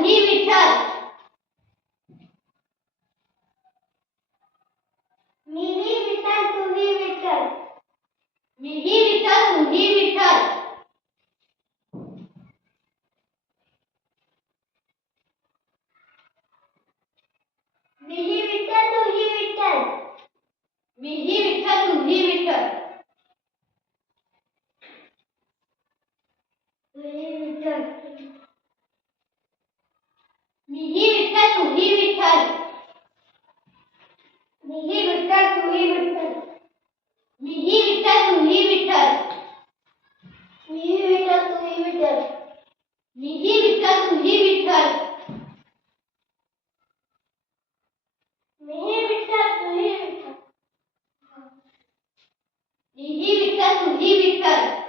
धनी विठ्ठल मीही विठ्ठल तुम्ही विठ्ठल मीही विठ्ठल तुम्ही विठ्ठल मीही विठ्ठल तुम्ही विठ्ठल मीही विठ्ठल तुम्ही विठ्ठल मीही विठ्ठल तूही विठ्ठल मीही विठ्ठल तूही विठ्ठल मीही विठ्ठल तूही विठ्ठल मीही विठ्ठल तूही विठ्ठल मीही विठ्ठल तूही विठ्ठल मीही विठ्ठल तूही विठ्ठल मीही विठ्ठल तूही विठ्ठल